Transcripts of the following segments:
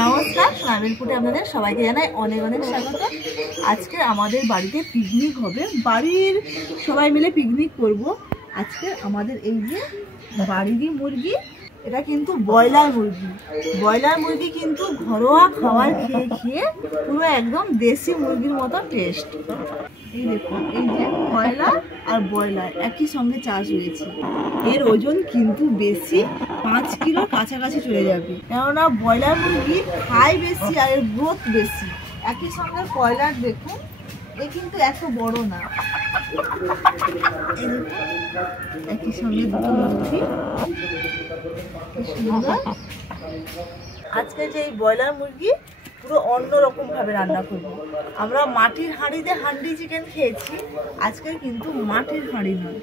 নমস্কার, সোনাবিল ফুডে আপনাদের সবাইকে জানাই অনেক অনেক স্বাগত। আজকে আমাদের বাড়িতে পিকনিক হবে, বাড়ির সবাই মিলে পিকনিক করব। আজকে আমাদের এই যে বাড়িরই মুরগি, এটা কিন্তু ব্রয়লার মুরগি। ব্রয়লার মুরগি কিন্তু ঘরোয়া খাবার খেয়ে খেয়ে পুরো একদম দেশি মুরগির মতো টেস্ট। এই দেখুন, এই যে ব্রয়লার আর ব্রয়লার একই সঙ্গে চাষ হয়েছে। এর ওজন কিন্তু বেশি, 5 কিলো কাছাকাছি চলে যাবে, কেননা ব্রয়লার মুরগি খায় বেশি আর এর গ্রোথ বেশি। একই সঙ্গে ব্রয়লার দেখুন, এ কিন্তু এত বড় না। একই সঙ্গে দুটো মুরগি সুন্দর। আজকে যে এই ব্রয়লার মুরগি পুরো অন্যরকম ভাবে রান্না করবো। আমরা মাটির হাঁড়িতে হান্ডি চিকেন খেয়েছি, আজকে কিন্তু মাটির হাঁড়ি নয়,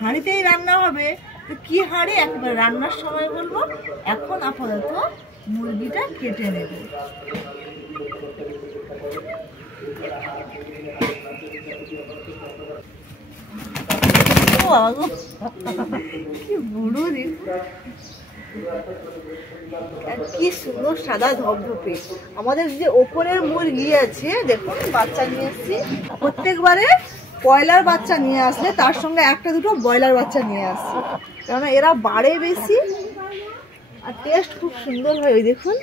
হাঁড়িতেই রান্না হবে। তো কি হাঁড়ি একবার রান্নার সময় বলবো। এখন আপাতত মুরগিটা কেটে নেব। কি বুড়ো দেখুন, কি সুন্দর সাদা ধপধপে। আমাদের যে ওপরের মুরগি আছে দেখুন, বাচ্চা নিয়ে এসেছি। প্রত্যেকবারে ব্রয়লার বাচ্চা নিয়ে আসলে তার সঙ্গে একটা দুটো ব্রয়লার বাচ্চা নিয়ে আসছি, কেননা এরা বাড়ে বেশি আর টেস্ট খুব সুন্দর হয়। ওই দেখুন,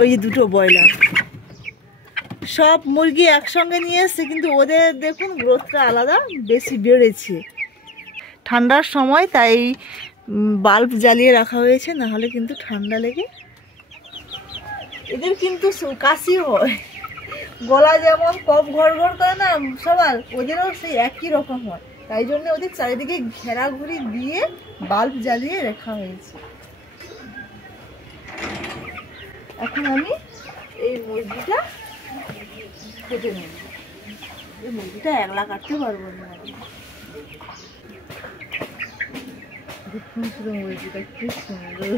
ওই যে দুটো ব্রয়লার, সব মুরগি একসঙ্গে নিয়ে এসছে, কিন্তু ওদের দেখুন গ্রোথটা আলাদা, বেশি বেড়েছে ঠান্ডার সময়, তাই বাল্ব জ্বালিয়ে রাখা হয়েছে, না হলে কিন্তু ঠান্ডা লেগে এদের কিন্তু কাশি হয়। গলা যেমন কফ ঘর ঘর করে না সবার, ওদেরও সেই একই রকম হয়। তাই জন্য ওদের চারিদিকে ঘেরাঘুরি দিয়ে বাল্ব জ্বালিয়ে রাখা হয়েছে। এখন আমি এই মুরগিটা কেটে নেব। এই মুরগিটা একলা কাটতে পারবো না। মুরগিটা কি সুন্দর,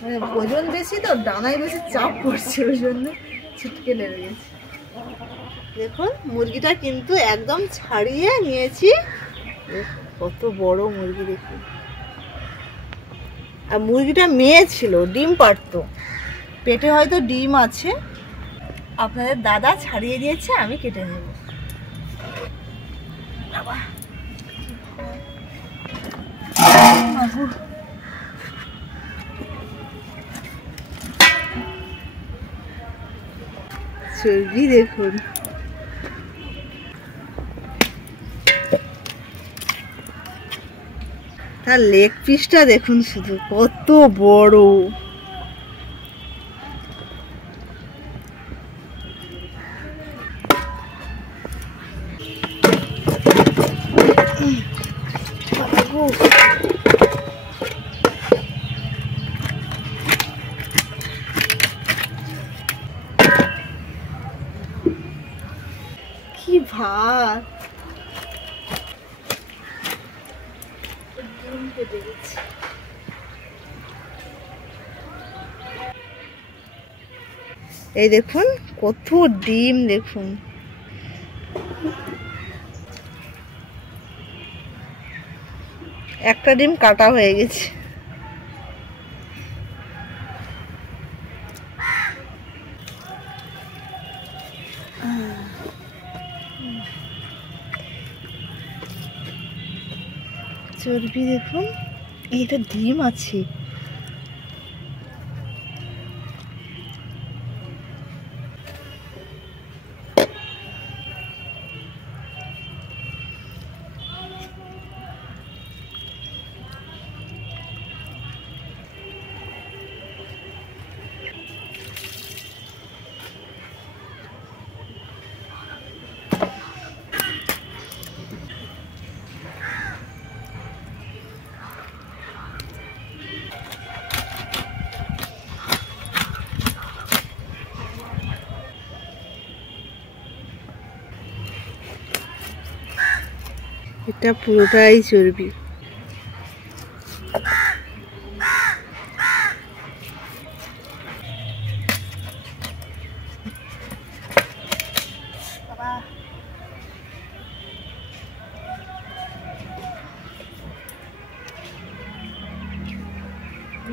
মানে ওজন বেশি তো, ডানায় বেশি চাপ পড়ছে, ওই জন্য ছিটকে লেগে গেছে। দেখুন মুরগিটা কিন্তু একদম ছাড়িয়ে নিয়েছি, কত বড় মুরগি দেখুন। আর মুরগিটা মেয়ে ছিল, ডিম পাড়তো, পেটে হয়তো ডিম আছে। আপনাদের দাদা ছাড়িয়ে দিয়েছে, আমি কেটে নেব। চর্বি দেখুন, তার লেগ পিসটা দেখুন শুধু কত বড়। কি ভাত, এই দেখুন কত ডিম দেখুন। একটা ডিম কাটা হয়ে গেছে। চর্বি দেখুন, এটা ডিম আছে। এটা পুরোটাই চর্বি।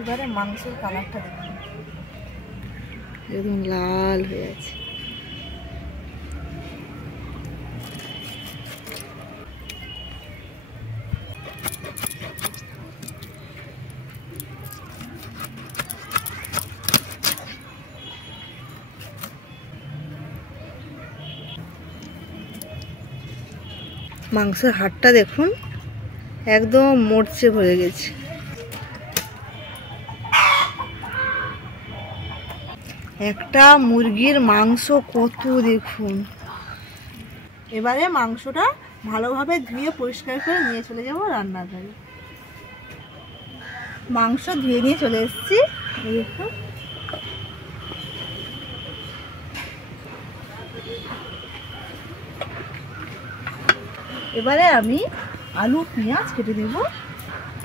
এবারে মাংসের কালারটা দেখুন, একদম লাল হয়ে আছে। মাংসের হাড়টা দেখুন একদম মরচে হয়ে গেছে। একটা মুরগির মাংস কত দেখুন। এবারে মাংসটা ভালোভাবে ধুয়ে পরিষ্কার করে নিয়ে চলে যাব রান্নাঘরে। মাংস ধুয়ে নিয়ে চলে এসেছি, দেখুন। এবারে আমি আলু পেঁয়াজ কেটে দেব।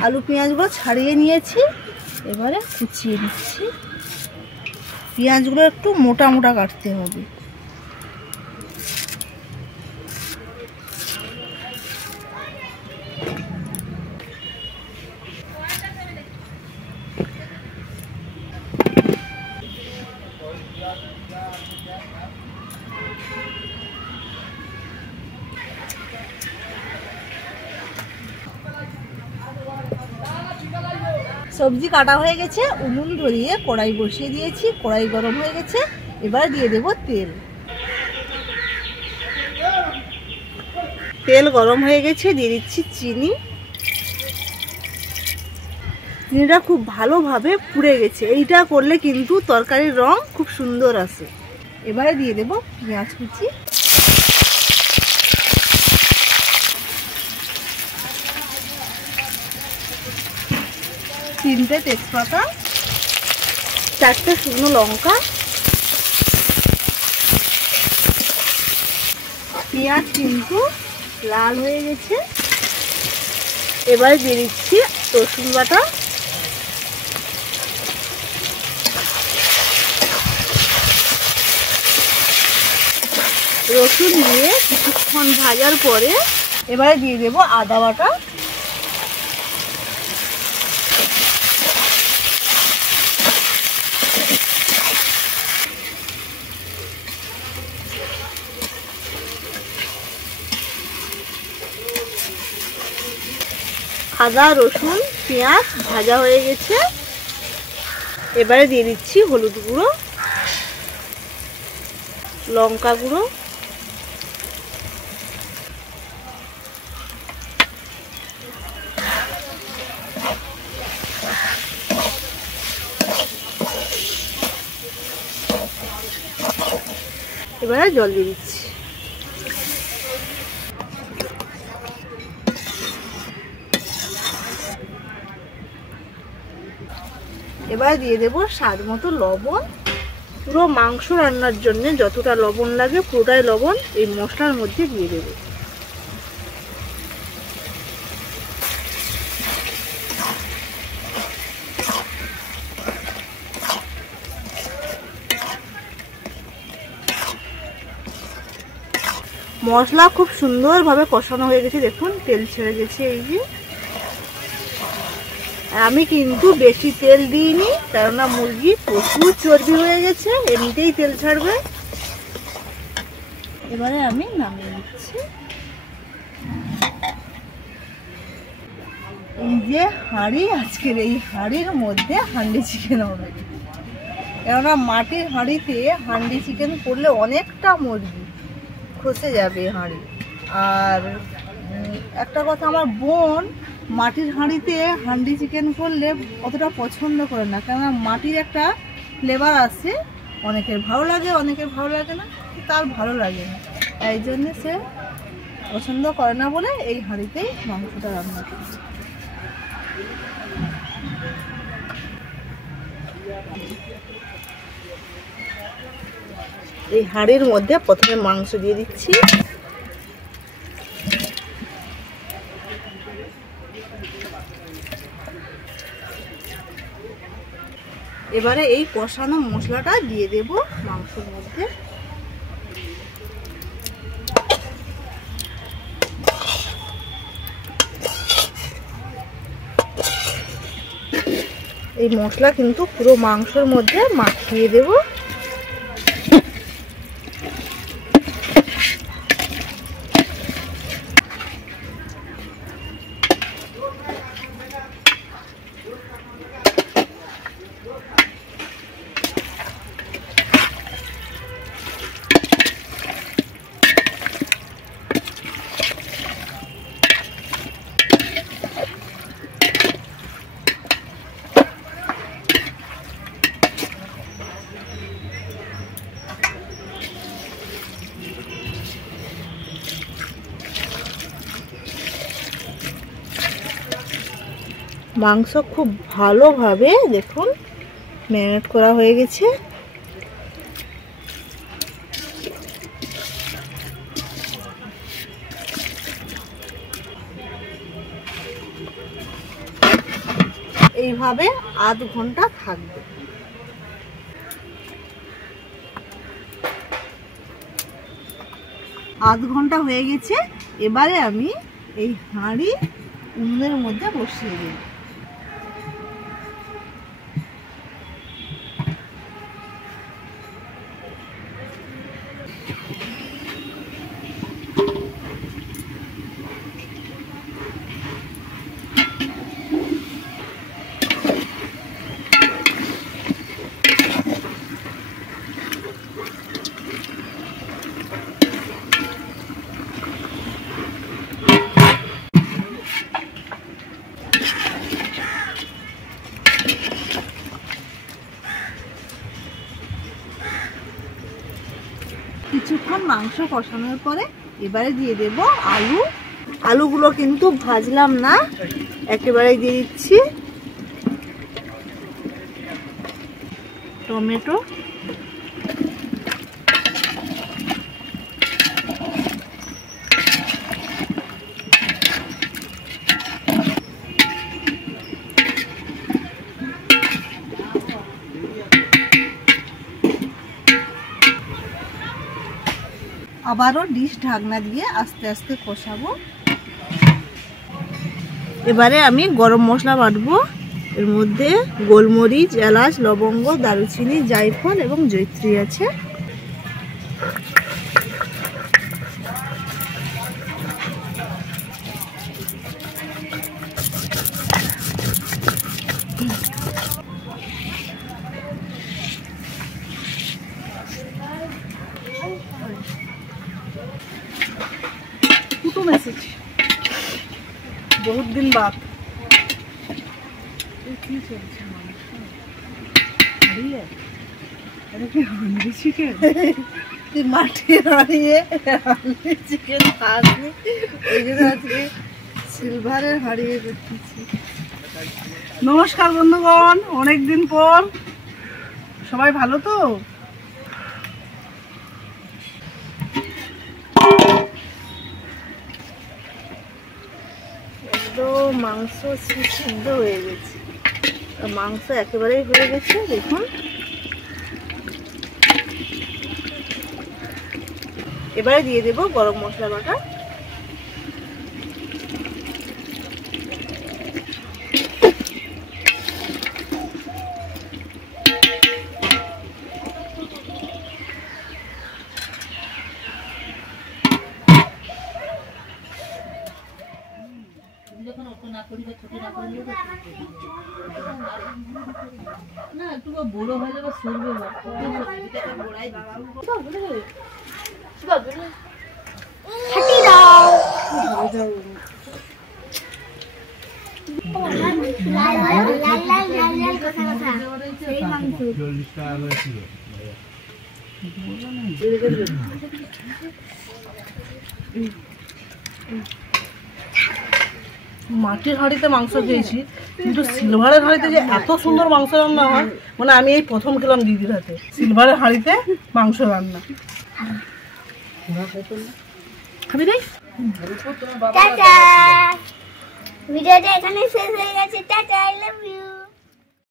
আলু পেঁয়াজগুলো ছাড়িয়ে নিয়েছি, এবারে কুচিয়ে দিচ্ছি। পেঁয়াজগুলো একটু মোটা মোটা কাটতে হবে। সবজি কাটা হয়ে গেছে, উনুন ধরিয়ে কড়াই বসিয়ে দিয়েছি। কড়াই গরম হয়ে গেছে, এবার দিয়ে দেব তেল। তেল গরম হয়ে গেছে, দিয়ে দিচ্ছি চিনি। চিনিটা খুব ভালোভাবে পুড়ে গেছে, এইটা করলে কিন্তু তরকারির রং খুব সুন্দর আসে। এবারে দিয়ে দেব পেঁয়াজ কুচি। তিনটে তেজপাতা, চারটে শুকনো লঙ্কা। পেঁয়াজ কিন্তু লাল হয়ে গেছে, এবার দিয়ে দিচ্ছি রসুন বাটা। রসুন দিয়ে কিছুক্ষণ ভাজার পরে এবারে দিয়ে দেব আদা বাটা। আদা রসুন পেঁয়াজ ভাজা হয়ে গেছে, এবারে দিয়ে দিচ্ছি হলুদ গুঁড়ো, লঙ্কা গুঁড়ো, এবারে জল দিয়ে দিচ্ছি। এবার দিয়ে দেব স্বাদ মতো লবণ। পুরো মাংস রান্নার জন্য যতটা লবণ লাগে পুরোটাই লবণ এই মশলার মধ্যে দিয়ে দেব। মশলা খুব সুন্দরভাবে কষানো হয়ে গেছে, দেখুন তেল ছেড়ে গেছে। এই যে আমি কিন্তু বেশি তেল দিইনি, কেননা মুরগি প্রচুর চর্বি হয়ে গেছে, এমনিতেই তেল ছাড়বে। এবারে আমি নামিয়ে নিচ্ছি। এই যে হাঁড়ি, আজকের এই হাঁড়ির মধ্যে হান্ডি চিকেন হবে, কেননা মাটির হাঁড়িতে হান্ডি চিকেন করলে অনেকটা মুরগি খসে যাবে হাঁড়ি। আর একটা কথা, আমার বোন মাটির হাঁড়িতে হান্ডি চিকেন করলে অতটা পছন্দ করে না, কেননা মাটির একটা ফ্লেভার আসে, অনেকের ভালো লাগে অনেকের ভালো লাগে না, তার ভালো লাগে না, তাই জন্য সে পছন্দ করে না বলে এই হাঁড়িতেই মাংসটা রান্না করে। এই হাঁড়ির মধ্যে প্রথমে মাংস দিয়ে দিচ্ছি। এবারে এই কষানো মশলাটা দিয়ে দেব মাংসের মধ্যে। এই মশলা কিন্তু পুরো মাংসের মধ্যে মাখিয়ে দেব। মাংস খুব ভালোভাবে দেখুন ম্যারিনেট করা হয়ে গেছে। এইভাবে আধ ঘন্টা থাকবে। আধ ঘন্টা হয়ে গেছে। এবারে আমি এই হাঁড়ি উনুনের মধ্যে বসিয়ে দিই। কিছুক্ষণ মাংস কষানোর পরে এবারে দিয়ে দেব আলু। আলুগুলো কিন্তু ভাজলাম না, একেবারে দিয়ে দিচ্ছি। টমেটো, আবারও ডিশ ঢাকনা দিয়ে আস্তে আস্তে কষাবো। এবারে আমি গরম মশলা বাটবো। এর মধ্যে গোলমরিচ, এলাচ, লবঙ্গ, দারুচিনি, জায়ফল এবং জয়িত্রী আছে। मैसेज बहुत दिन बाद सिलभारे हारिए नमस्कार बंधुगण अनेक दिन पर सबाई भालो तो মাংস সিদ্ধ হয়ে গেছে। মাংস একেবারেই হয়ে গেছে দেখুন। এবারে দিয়ে দেব গরম মশলা বাটা। না একটু বড় হয়ে যাবে সরবে মাটির হাঁড়িতে মাংস খেয়েছি, কিন্তু সিলভারের হাঁড়িতে যে এত সুন্দর মাংস রান্না হয় মানে আমি এই প্রথম খেলাম দিদির হাতে সিলভারের হাঁড়িতে মাংস রান্না। খাবি রে? টাটা, ভিডিওটা এখানে শেষ হয়ে গেছে। Tata, I love you.